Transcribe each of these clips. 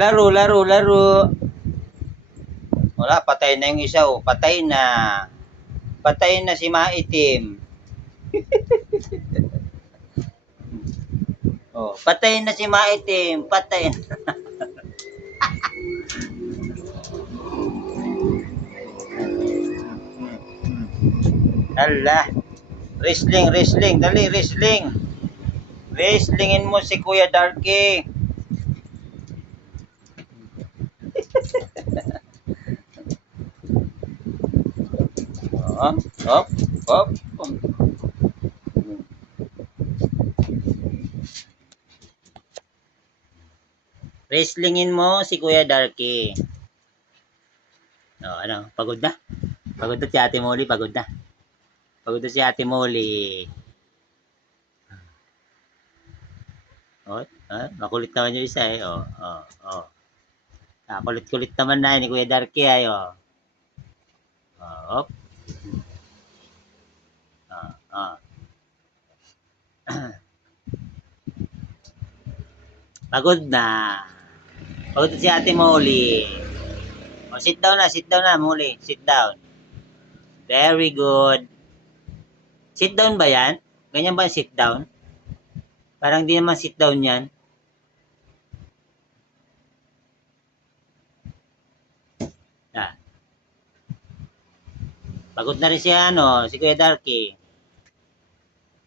Laro, laro, laro. Wala, patay na yung isa, oh. Patay na. Patay na si Maitim. Oh, patay na si Maitim. Patay na. Hala. Wrestling, wrestling. Dali, wrestling. Wrestlingin mo si Kuya Darky. Oh, hop, hop. Wrestlingin mo si Kuya Darky. Oh, ano? Pagod na? Pagod na si Ate Molly, pagod na. Pagod na si Ate Molly. Oh, makulit naman yung isa eh. Oh, oh, oh. Kulit-kulit naman na ni Kuya Darky ay oh. Oh, hop. Oh, oh. Pagod na. Pagod na si Ate Molly. Oh, sit down na, Molly. Sit down. Very good. Sit down ba yan? Ganyan ba sit down? Parang di naman sit down yan. Ah. Pagod na rin si si Kuya Darky.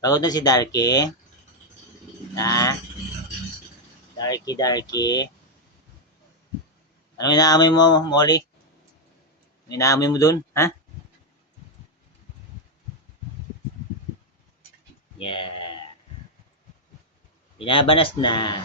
Pagod na si Darky. Ha? Darky, Darky. Ano inaamoy mo, Molly? Ano inaamoy mo dun? Ha? Yeah. Binabanas na.